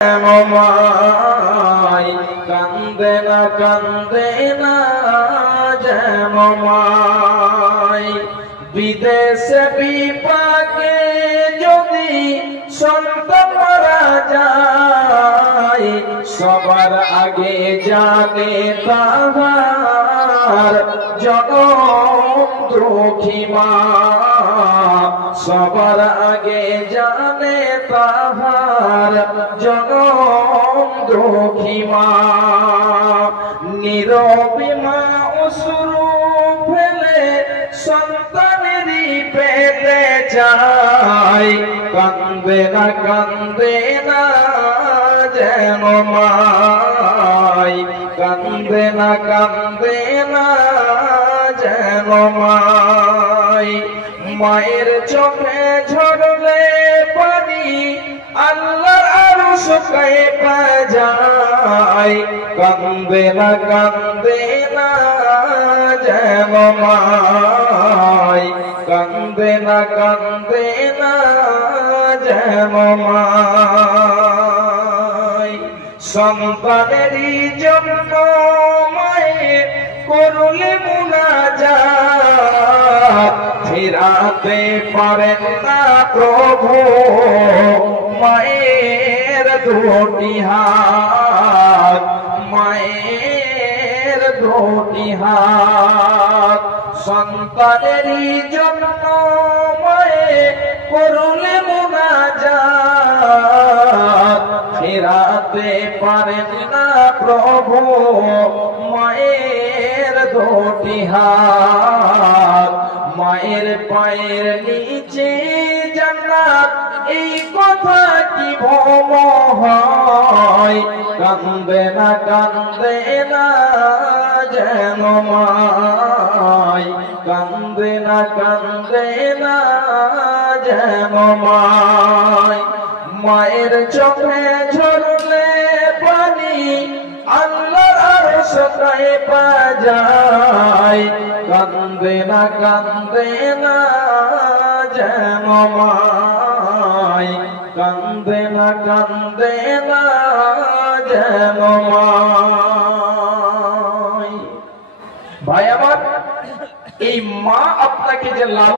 মাই কান্দে না যেন মাই বিদেশে বিপাকে যদি সন্তান মারা যায় সবার আগে জানে তাহার জনম দুঃখী মা সবার আগে জানে তাহার জনম দুঃখী মা নীরবী মা অশ্রু ফেলে সন্তানেরই পেতে চায় কান্দে না যেন মাই কান্দে না যেন মাই মায়ের চোখে ঝরলে পানি আল্লাহর আরশ কাঁপে যায় কান্দে না যেন মাই কান্দে না যেন মাই সন্তানেরই জন্য মায়ের করলে মুনাজাত ফিরাতে পারেন না প্রভু মায়ের দুটি হাত মায়ের দুটি হাত সন্তানেরই জন্য মায়ের করলে মুনাজাত ফিরাতে পারেন না প্রভু মায়ের দুটি হাত মায়ের পায়ের নিচে জান্নাত এই কথা কি ভ্রম হয় কান্দে না যেন মাই কান্দে না যেন মাই মায়ের চোখে ঝরলে পানি আল্লাহর আরশ কাঁপে যায় কান্দে না যেন মাই কান্দে না যেন মাই ভাই আমার এই মা আপনাকে যে লাভ